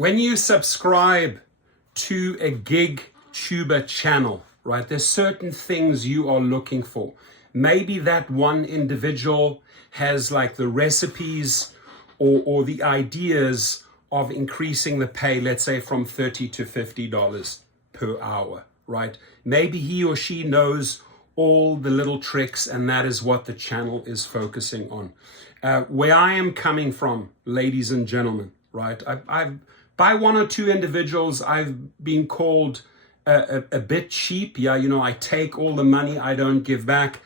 When you subscribe to a gig tuber channel, right, there's certain things you are looking for. Maybe that one individual has like the recipes or the ideas of increasing the pay, let's say from $30 to $50 per hour, right? Maybe he or she knows all the little tricks, and that is what the channel is focusing on. Where I am coming from, ladies and gentlemen, right? I've by one or two individuals, I've been called a bit cheap. Yeah, you know, I take all the money, I don't give back.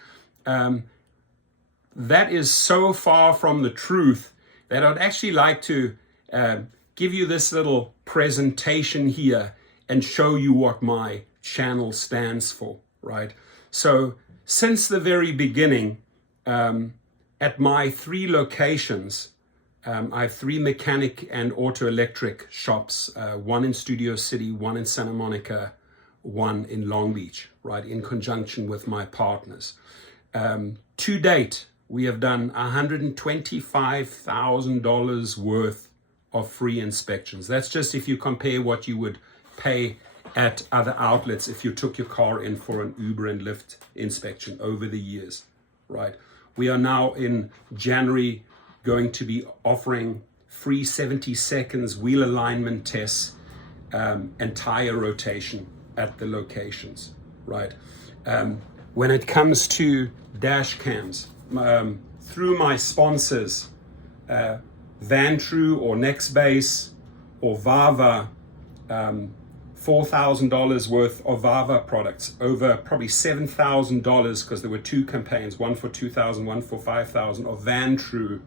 That is so far from the truth that I'd actually like to give you this little presentation here and show you what my channel stands for, right? So since the very beginning, at my 3 locations, I have 3 mechanic and auto electric shops, one in Studio City, one in Santa Monica, one in Long Beach, right, in conjunction with my partners. To date, we have done $125,000 worth of free inspections. That's just if you compare what you would pay at other outlets if you took your car in for an Uber and Lyft inspection over the years, right? We are now in January going to be offering free 70 seconds wheel alignment tests and tire rotation at the locations, right? When it comes to dash cams, through my sponsors, Vantrue or Nextbase or Vava, $4,000 worth of Vava products, over probably $7,000 because there were 2 campaigns, one for $2,000, one for $5,000 of Vantrue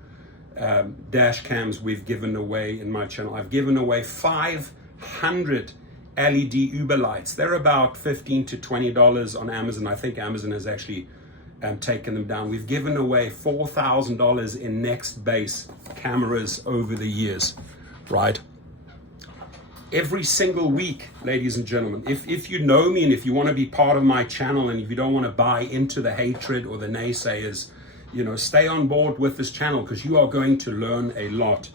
dash cams we've given away in my channel. I've given away 500 LED Uber lights. They're about $15 to $20 on Amazon. I think Amazon has actually taken them down. We've given away $4,000 in Nextbase cameras over the years, right? Every single week, ladies and gentlemen, if you know me and if you want to be part of my channel and if you don't want to buy into the hatred or the naysayers, you know, stay on board with this channel because you are going to learn a lot.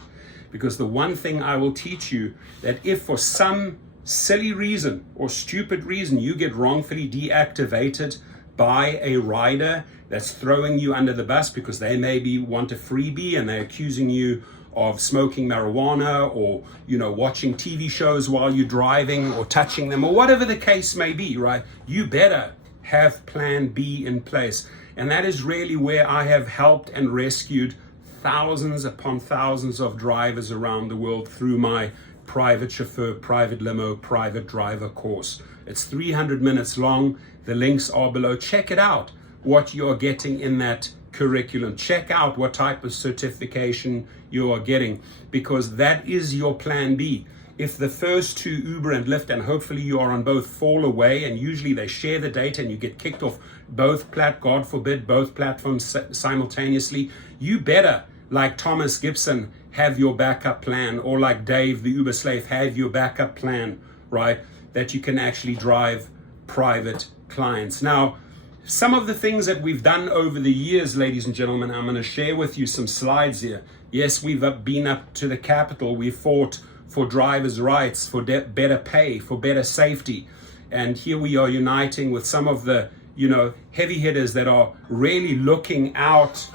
Because the one thing I will teach you, that if for some silly reason or stupid reason you get wrongfully deactivated by a rider that's throwing you under the bus because they maybe want a freebie and they're accusing you of smoking marijuana or, you know, watching TV shows while you're driving or touching them or whatever the case may be, right? You better have plan B in place. And that is really where I have helped and rescued thousands upon thousands of drivers around the world through my private chauffeur, private limo, private driver course. It's 300 minutes long. The links are below. Check it out, what you're getting in that curriculum. Check out what type of certification you are getting, because that is your plan B. If the first 2, Uber and Lyft, and hopefully you are on both, fall away, and usually they share the data and you get kicked off both God forbid, both platforms simultaneously, you better, like Thomas Gibson, have your backup plan, or like Dave, the Uber slave, have your backup plan, right? That you can actually drive private clients. Now, some of the things that we've done over the years, ladies and gentlemen, I'm going to share with you some slides here. Yes, we've been up to the Capitol. We fought for drivers' rights, for better pay, for better safety. And here we are uniting with some of the, you know, heavy hitters that are really looking out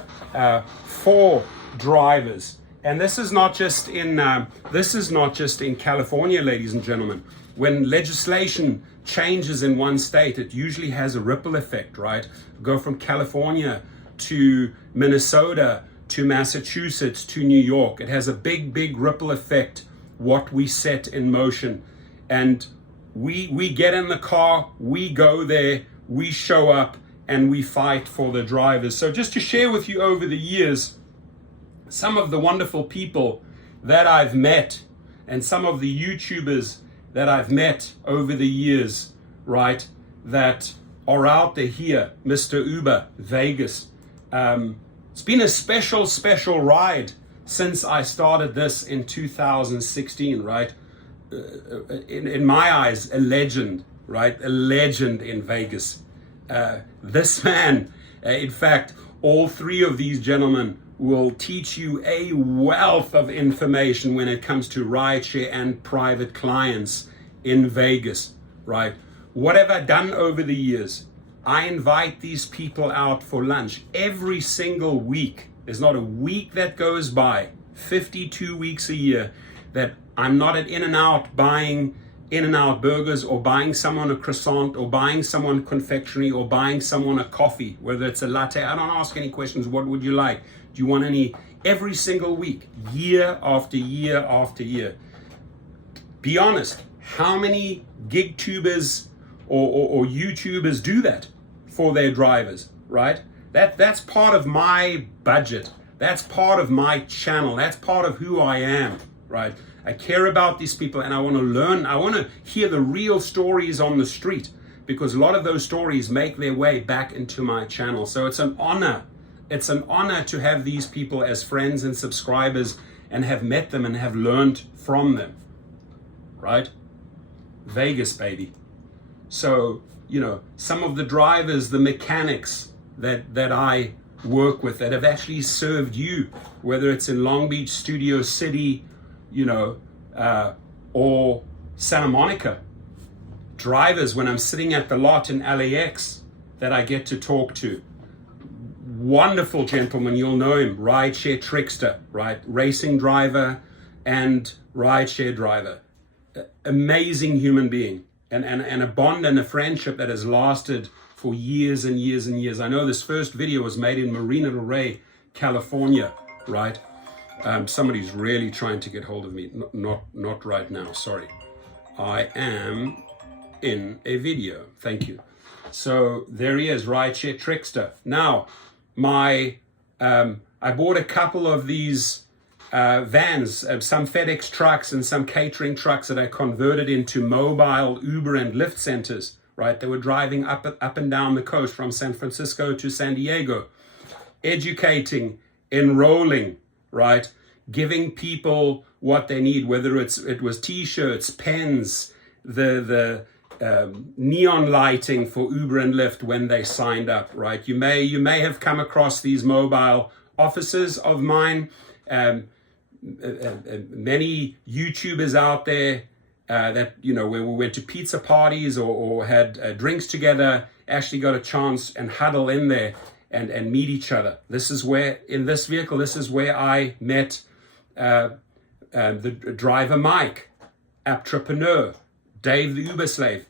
for drivers. And this is not just in California, ladies and gentlemen. When legislation changes in one state, it usually has a ripple effect, right? Go from California to Minnesota to Massachusetts to New York. It has a big, big ripple effect, what we set in motion. And we get in the car, we go there, we show up, and we fight for the drivers. So just to share with you over the years, some of the wonderful people that I've met and some of the YouTubers that I've met over the years, right, that are out there here. Mr. Uber, Vegas. It's been a special ride since I started this in 2016, right? In my eyes, a legend, right? A legend in Vegas. This man, in fact, All three of these gentlemen will teach you a wealth of information when it comes to rideshare and private clients in Vegas, right? What have I done over the years? I invite these people out for lunch every single week. There's not a week that goes by, 52 weeks a year, that I'm not at In-N-Out buying In-N-Out burgers, or buying someone a croissant, or buying someone confectionery, or buying someone a coffee, whether it's a latte. I don't ask any questions. What would you like? Do you want any? Every single week, year after year after year. Be honest, how many gig tubers or YouTubers do that for their drivers, right? That's part of my budget. That's part of my channel. That's part of who I am, right? I care about these people, and I want to learn. I want to hear the real stories on the street, because a lot of those stories make their way back into my channel. So it's an honor. It's an honor to have these people as friends and subscribers, and have met them and have learned from them, right? Vegas, baby. So, you know, some of the drivers, the mechanics that I work with, that have actually served you, whether it's in Long Beach, Studio City, you know, or Santa Monica. Drivers, when I'm sitting at the lot in LAX, that I get to talk to. Wonderful gentleman, you'll know him, rideshare trickster, right? Racing driver and rideshare driver. Amazing human being, and a bond and a friendship that has lasted for years and years and years. I know this first video was made in Marina del Rey, California, right? Somebody's really trying to get hold of me. Not right now, sorry. I am in a video, thank you. So there he is, rideshare trickster. Now, I bought a couple of these vans, some FedEx trucks and some catering trucks that I converted into mobile Uber and Lyft centers, right? They were driving up and down the coast from San Francisco to San Diego, educating, enrolling, right? Giving people what they need, whether it was t-shirts, pens, the neon lighting for Uber and Lyft when they signed up, right? You may have come across these mobile offices of mine. Many YouTubers out there that, you know, where we went to pizza parties or had drinks together, actually got a chance and huddle in there and meet each other. This is where, in this vehicle, this is where I met the driver Mike, entrepreneur, Dave the Uber slave,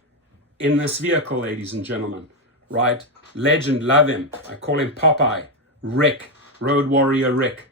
in this vehicle, ladies and gentlemen, right? Legend, love him. I call him Popeye. Rick, Road Warrior Rick.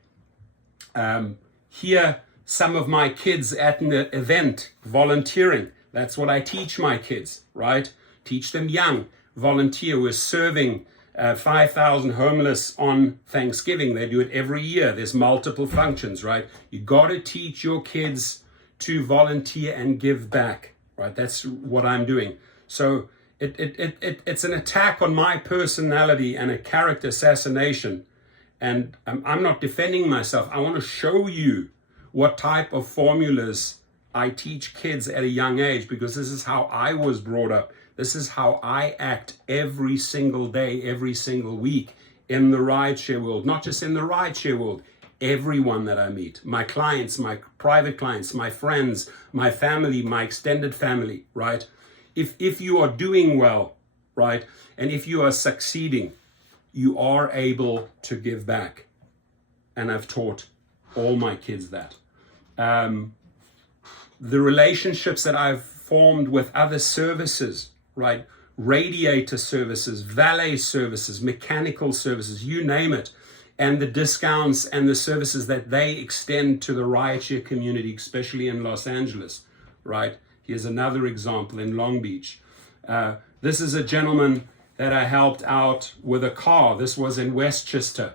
Here, some of my kids at an event, volunteering. That's what I teach my kids, right? Teach them young. Volunteer. We're serving 5,000 homeless on Thanksgiving. They do it every year. There's multiple functions, right? You got to teach your kids to volunteer and give back, right? That's what I'm doing. So it's an attack on my personality and a character assassination. And I'm not defending myself. I want to show you what type of formulas I teach kids at a young age, because this is how I was brought up. This is how I act every single day, every single week in the rideshare world. Not just in the rideshare world, everyone that I meet. My clients, my private clients, my friends, my family, my extended family, right? If you are doing well, right, and if you are succeeding, you are able to give back. And I've taught all my kids that. The relationships that I've formed with other services, right? Radiator services, valet services, mechanical services, you name it. And the discounts and the services that they extend to the rideshare community, especially in Los Angeles, right? Here's another example in Long Beach. This is a gentleman that I helped out with a car. This was in Westchester.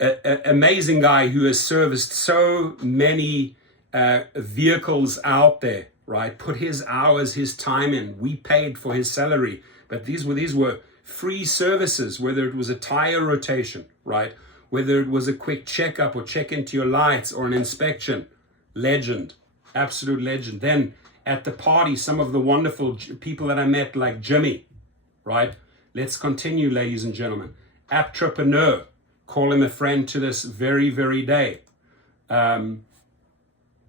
Amazing guy who has serviced so many vehicles out there, right? Put his hours, his time in. We paid for his salary, but these were free services, whether it was a tire rotation, right? Whether it was a quick checkup or check into your lights or an inspection. Legend, absolute legend. Then at the party, some of the wonderful people that I met, like Jimmy, right? Let's continue, ladies and gentlemen. Entrepreneur, call him a friend to this very, very day.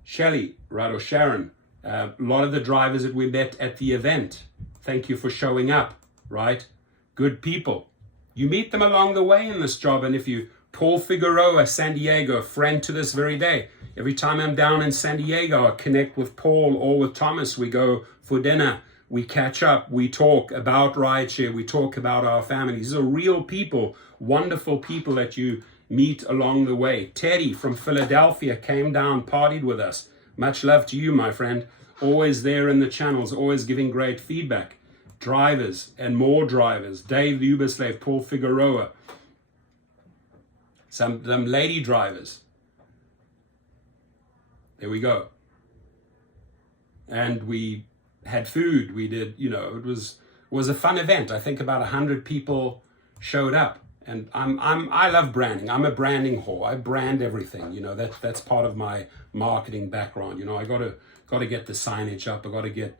Shelley, right, or Sharon, a lot of the drivers that we met at the event, thank you for showing up, right? Good people. You meet them along the way in this job, and if you, Paul Figueroa, San Diego, a friend to this very day. Every time I'm down in San Diego, I connect with Paul or with Thomas. We go for dinner, we catch up, we talk about rideshare, we talk about our families. These are real people, wonderful people that you meet along the way. Teddy from Philadelphia came down, partied with us. Much love to you, my friend. Always there in the channels, always giving great feedback. Drivers and more drivers. Dave the Uber slave, Paul Figueroa. Some lady drivers. There we go. And we had food. We did, it was a fun event. I think about 100 people showed up. And I love branding. I'm a branding whore. I brand everything. That's part of my marketing background. I got to get the signage up. I got to get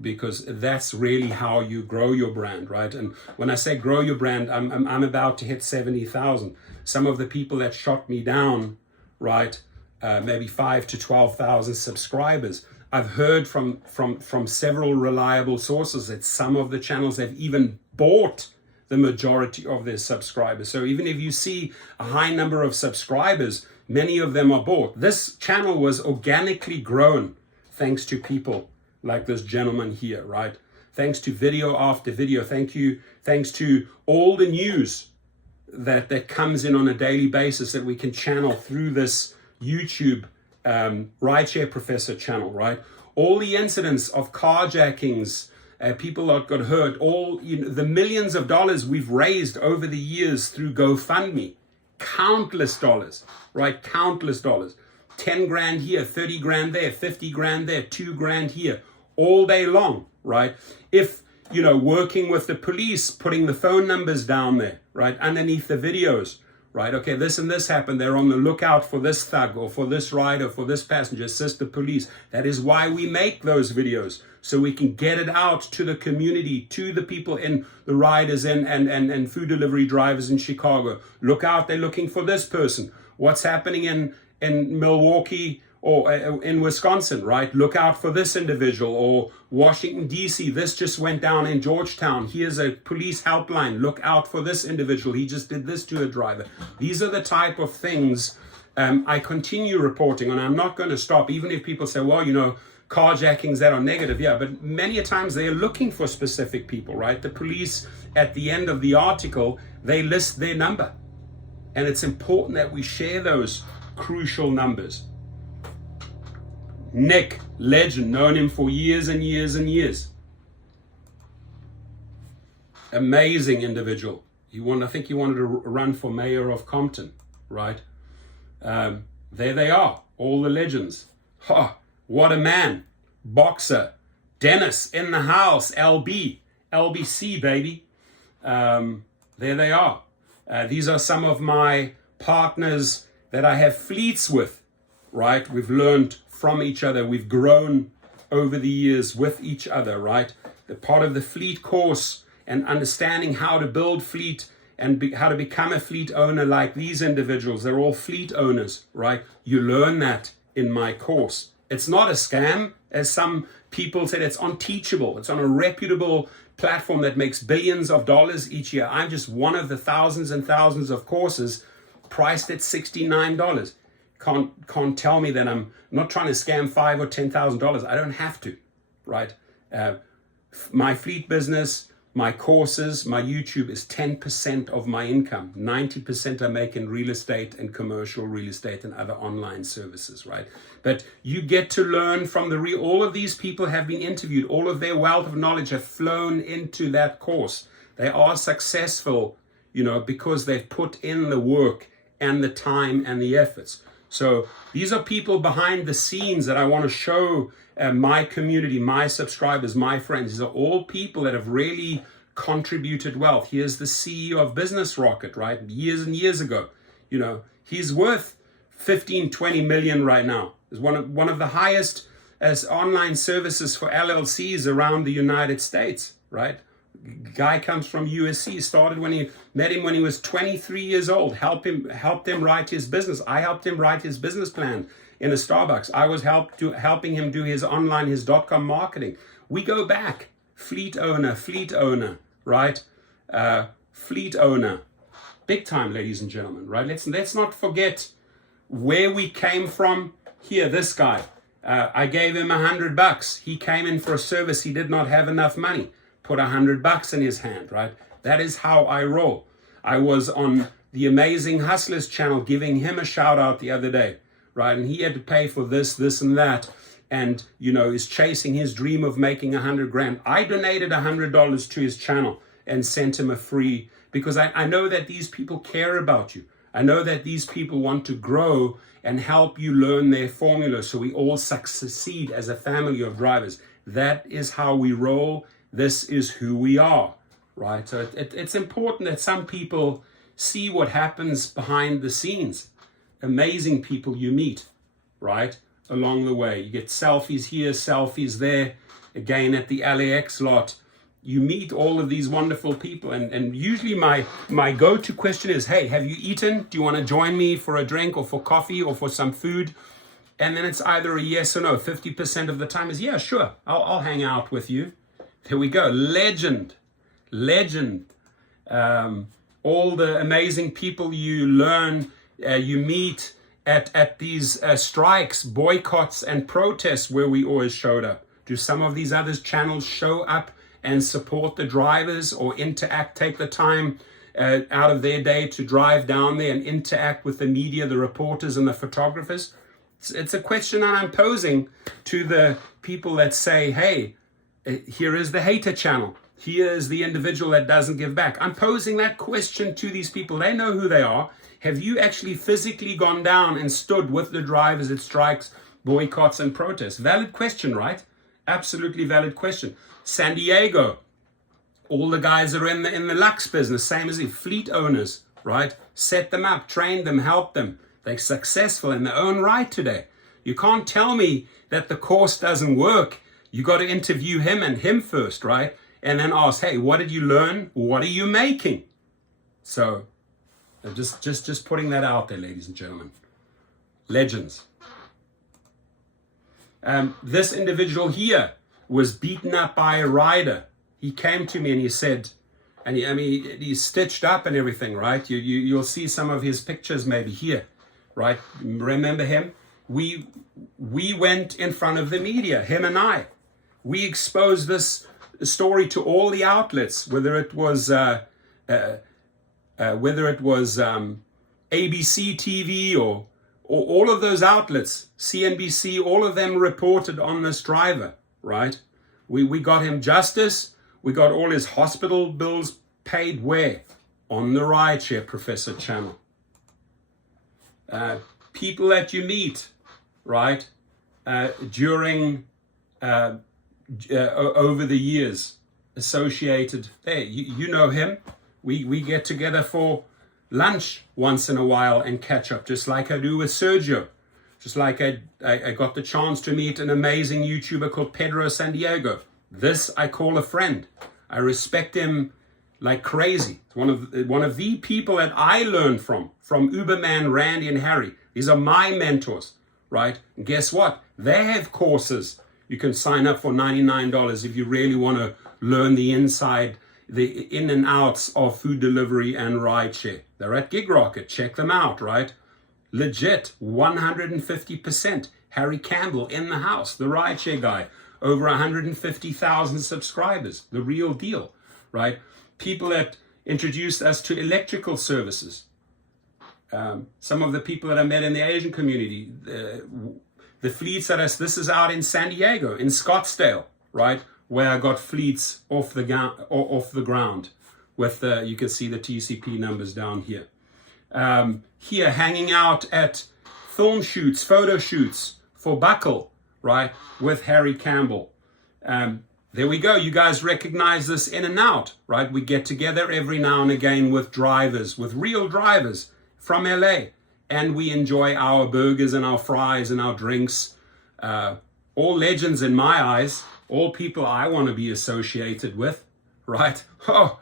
because that's really how you grow your brand, right? And when I say grow your brand, I'm about to hit 70,000. Some of the people that shot me down, right, maybe 5 to 12,000 subscribers. I've heard from several reliable sources that some of the channels have even bought the majority of their subscribers. So even if you see a high number of subscribers, many of them are bought. This channel was organically grown thanks to people like this gentleman here, right? Thanks to video after video. Thanks to all the news that comes in on a daily basis that we can channel through this YouTube Rideshare Professor channel, right? All the incidents of carjackings, people that got hurt, all the millions of dollars we've raised over the years through GoFundMe, countless dollars, right? Countless dollars. 10 grand here, 30 grand there, 50 grand there, 2 grand here, all day long, right? If, working with the police, putting the phone numbers down there, right? Underneath the videos, right? Okay, this and this happened. They're on the lookout for this thug or for this rider, for this passenger, assist the police. That is why we make those videos, so we can get it out to the community, to the people in the riders and food delivery drivers in Chicago. Look out, they're looking for this person. What's happening in Milwaukee or in Wisconsin, right? Look out for this individual. Or Washington, D.C., this just went down in Georgetown. Here's a police helpline. Look out for this individual. He just did this to a driver. These are the type of things I continue reporting on. I'm not going to stop, even if people say, well, carjackings that are negative. Yeah, but many a times they are looking for specific people, right? The police, at the end of the article, they list their number. And it's important that we share those crucial numbers. Nick, legend, known him for years and years and years. Amazing individual. I think he wanted to run for mayor of Compton, right? There they are, all the legends. What a man. Boxer. Dennis in the house. LBC, baby. There they are. These are some of my partners that I have fleets with, right? We've learned from each other. We've grown over the years with each other, right? The part of the fleet course and understanding how to build fleet and how to become a fleet owner like these individuals. They're all fleet owners, right? You learn that in my course. It's not a scam, as some people said. It's unteachable. It's on a reputable platform that makes billions of dollars each year. I'm just one of the thousands and thousands of courses priced at $69. Can't tell me that I'm not trying to scam $5,000 or $10,000. I don't have to, right? My fleet business, my courses, my YouTube is 10% of my income. 90% I make in real estate and commercial real estate and other online services, right? But you get to learn from all of these people have been interviewed. All of their wealth of knowledge have flown into that course. They are successful, because they've put in the work and the time and the efforts. So these are people behind the scenes that I want to show my community, my subscribers, my friends. These are all people that have really contributed wealth. Here's the CEO of Business Rocket, right? Years and years ago. He's worth 15, 20 million right now. Is one of the highest as online services for LLCs around the United States, right? Guy comes from USC, started when he met him when he was 23 years old, helped him write his business. I helped him write his business plan in a Starbucks. I was helping him do his online, his .com marketing. We go back, fleet owner, right? Fleet owner, big time, ladies and gentlemen, right? Let's not forget where we came from. Here, this guy, I gave him $100. He came in for a service. He did not have enough money. Put $100 in his hand, right? That is how I roll. I was on the Amazing Hustlers channel giving him a shout out the other day, right? And he had to pay for this and that, and is chasing his dream of making $100,000. I donated $100 to his channel and sent him a free, because I know that these people care about you. I know that these people want to grow and help you learn their formula so we all succeed as a family of drivers. That is how we roll. This is who we are, right? So it's important that some people see what happens behind the scenes. Amazing people you meet, right, along the way. You get selfies here, selfies there. Again, at the LAX lot, you meet all of these wonderful people. And usually my go-to question is, hey, have you eaten? Do you want to join me for a drink or for coffee or for some food? And then it's either a yes or no. 50% of the time is, yeah, sure, I'll hang out with you. There we go. Legend. All the amazing people you learn, you meet at these strikes, boycotts, and protests where we always showed up. Do some of these other channels show up and support the drivers or interact, take the time out of their day to drive down there and interact with the media, the reporters, and the photographers? It's a question that I'm posing to the people that say, hey, here is the hater channel. Here is the individual that doesn't give back. I'm posing that question to these people. They know who they are. Have you actually physically gone down and stood with the drivers at strikes, boycotts, and protests? Valid question, right? Absolutely valid question. San Diego, all the guys are in the Lux business, same as the fleet owners, right? Set them up, train them, help them. They're successful in their own right today. You can't tell me that the course doesn't work. You got to interview him first, right? And then ask, hey, what did you learn? What are you making? So just putting that out there, ladies and gentlemen. Legends. This individual here was beaten up by a rider. He came to me and he said, and he's stitched up and everything, right? You'll see some of his pictures maybe here, right? Remember him? We went in front of the media, him and I. We exposed this story to all the outlets, whether it was ABC TV or all of those outlets, CNBC, all of them reported on this driver, right? We got him justice. We got all his hospital bills paid where? On the Rideshare Professor Channel. People that you meet, right, during over the years, associated. Hey, you know him. We get together for lunch once in a while and catch up, just like I do with Sergio. Just like I got the chance to meet an amazing YouTuber called Pedro San Diego. This I call a friend. I respect him like crazy. It's one of the people that I learned from Uberman, Randy, and Harry. These are my mentors, right? And guess what? They have courses. You can sign up for $99 if you really want to learn the inside, the in and outs of food delivery and rideshare. They're at Gig Rocket. Check them out, right? Legit, 150%. Harry Campbell in the house, the rideshare guy, over 150,000 subscribers, the real deal, right? People that introduced us to electrical services. Some of the people that I met in the Asian community, the fleets that this is out in San Diego, in Scottsdale, right? Where I got fleets off the ground with you can see the TCP numbers down here. Here, hanging out at film shoots, photo shoots for Buckle, right, with Harry Campbell. There we go. You guys recognize this in and out, right? We get together every now and again with drivers, with real drivers from LA, and we enjoy our burgers and our fries and our drinks. All legends in my eyes, all people I want to be associated with, right? Oh,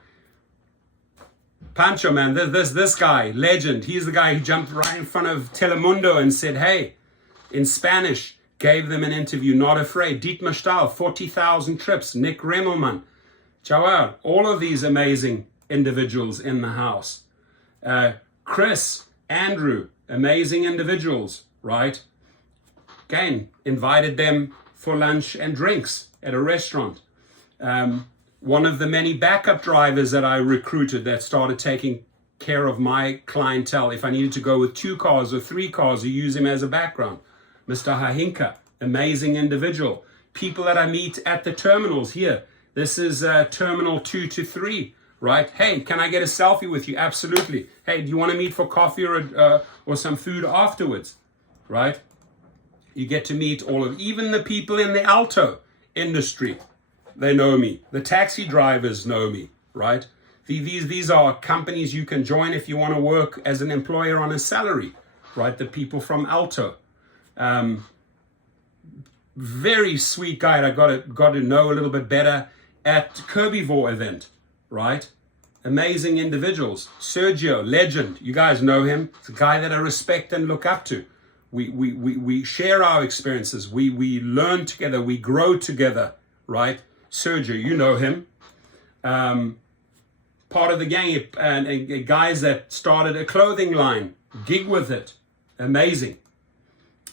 Pancho, man, this guy, legend. He's the guy who jumped right in front of Telemundo and said, hey, in Spanish, gave them an interview, not afraid. Dietmar Stahl, 40,000 trips. Nick Remmelman, Jawad, all of these amazing individuals in the house. Chris, Andrew, amazing individuals, right? Again, invited them for lunch and drinks at a restaurant. One of the many backup drivers that I recruited that started taking care of my clientele. If I needed to go with 2 cars or 3 cars, or use him as a background. Mr. Hahinka, amazing individual. People that I meet at the terminals here. This is terminal 2 to 3, right? Hey, can I get a selfie with you? Absolutely. Hey, do you want to meet for coffee or some food afterwards, right? You get to meet even the people in the Alto industry. They know me. The taxi drivers know me, right? These are companies you can join if you want to work as an employer on a salary, right? The people from Alto. Very sweet guy that I got to know a little bit better at Kirbivore event, right? Amazing individuals. Sergio, legend. You guys know him. It's a guy that I respect and look up to. We share our experiences. We learn together. We grow together, right? Sergio, you know him. Part of the gang, and guys that started a clothing line, gig with it. Amazing.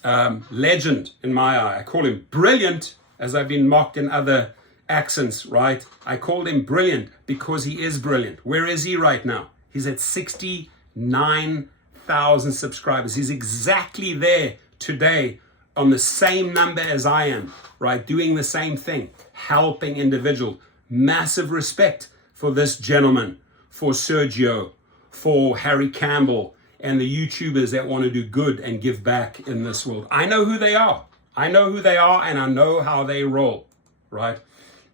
Legend in my eye. I call him brilliant, as I've been mocked in other accents, right? I called him brilliant because he is brilliant. Where is he right now? He's at 69,000 subscribers. He's exactly there today on the same number as I am, right? Doing the same thing, helping individuals. Massive respect for this gentleman, for Sergio, for Harry Campbell, and the YouTubers that want to do good and give back in this world. I know who they are. I know who they are, and I know how they roll, right?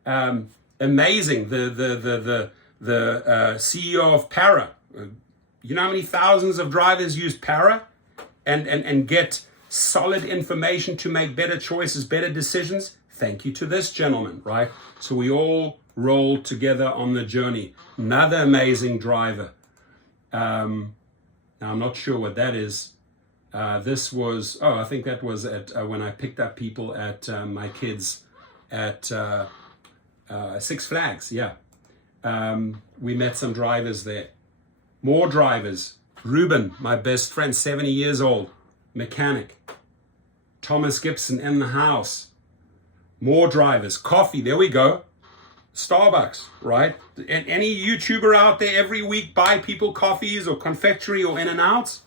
Amazing. The CEO of Para. You know how many thousands of drivers use Para and get solid information to make better choices, better decisions? Thank you to this gentleman, right? So we all roll together on the journey. Another amazing driver. Now I'm not sure what that is. This was, I think that was at when I picked up people at my kids at Six Flags, yeah. We met some drivers there. More drivers. Ruben, my best friend, 70 years old, mechanic. Thomas Gibson in the house. More drivers. Coffee, there we go. Starbucks, right? And any YouTuber out there every week buy people coffees or confectionery or In-N-Outs?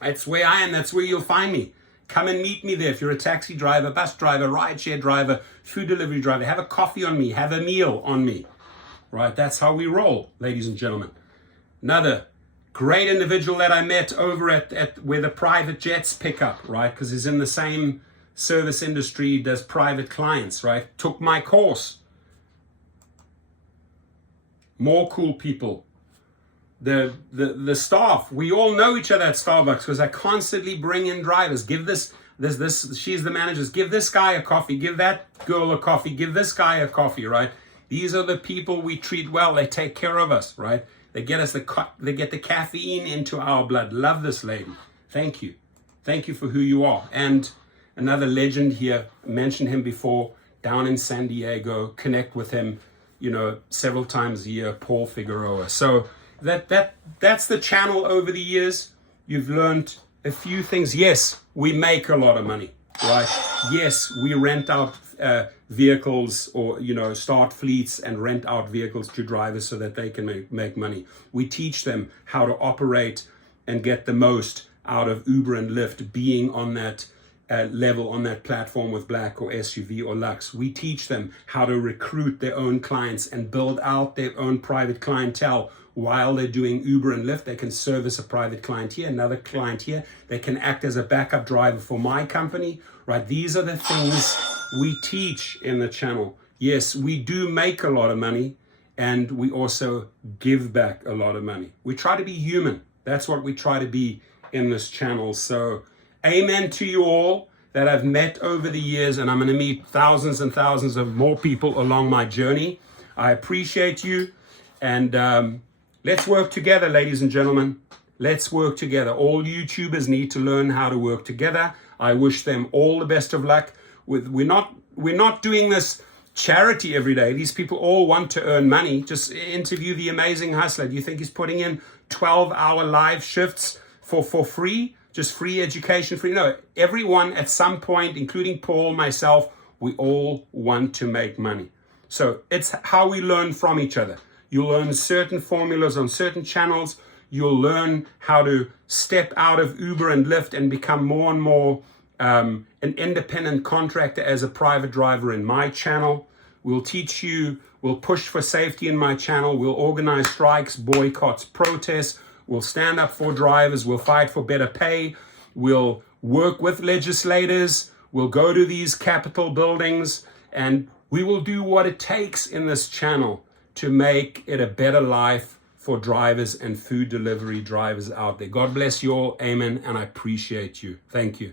That's where I am. That's where you'll find me. Come and meet me there. If you're a taxi driver, bus driver, rideshare driver, food delivery driver, have a coffee on me, have a meal on me, right? That's how we roll, ladies and gentlemen. Another great individual that I met over at where the private jets pick up, right? Because he's in the same service industry, does private clients, right? Took my course. More cool people. The staff, we all know each other at Starbucks because I constantly bring in drivers. Give this, she's the manager. Give this guy a coffee. Give that girl a coffee. Give this guy a coffee, right? These are the people we treat well. They take care of us, right? They get us they get the caffeine into our blood. Love this lady. Thank you. Thank you for who you are. And another legend here, I mentioned him before, down in San Diego. Connect with him, several times a year, Paul Figueroa. So that's the channel over the years. You've learned a few things. Yes, we make a lot of money, right? Yes, we rent out vehicles or, start fleets and rent out vehicles to drivers so that they can make money. We teach them how to operate and get the most out of Uber and Lyft, being on that level, on that platform with Black or SUV or Lux. We teach them how to recruit their own clients and build out their own private clientele. While they're doing Uber and Lyft, they can service a private client here, another client here. They can act as a backup driver for my company, right? These are the things we teach in the channel. Yes, we do make a lot of money, and we also give back a lot of money. We try to be human. That's what we try to be in this channel. So amen to you all that I've met over the years, and I'm going to meet thousands and thousands of more people along my journey. I appreciate you. And let's work together, ladies and gentlemen. Let's work together. All YouTubers need to learn how to work together. I wish them all the best of luck. We're not doing this charity every day. These people all want to earn money. Just interview the amazing hustler. Do you think he's putting in 12-hour live shifts for free? Just free education, free? No, everyone at some point, including Paul, myself, we all want to make money. So it's how we learn from each other. You'll learn certain formulas on certain channels. You'll learn how to step out of Uber and Lyft and become more and more an independent contractor as a private driver in my channel. We'll teach you, we'll push for safety in my channel. We'll organize strikes, boycotts, protests. We'll stand up for drivers. We'll fight for better pay. We'll work with legislators. We'll go to these Capitol buildings, and we will do what it takes in this channel to make it a better life for drivers and food delivery drivers out there. God bless you all. Amen. And I appreciate you. Thank you.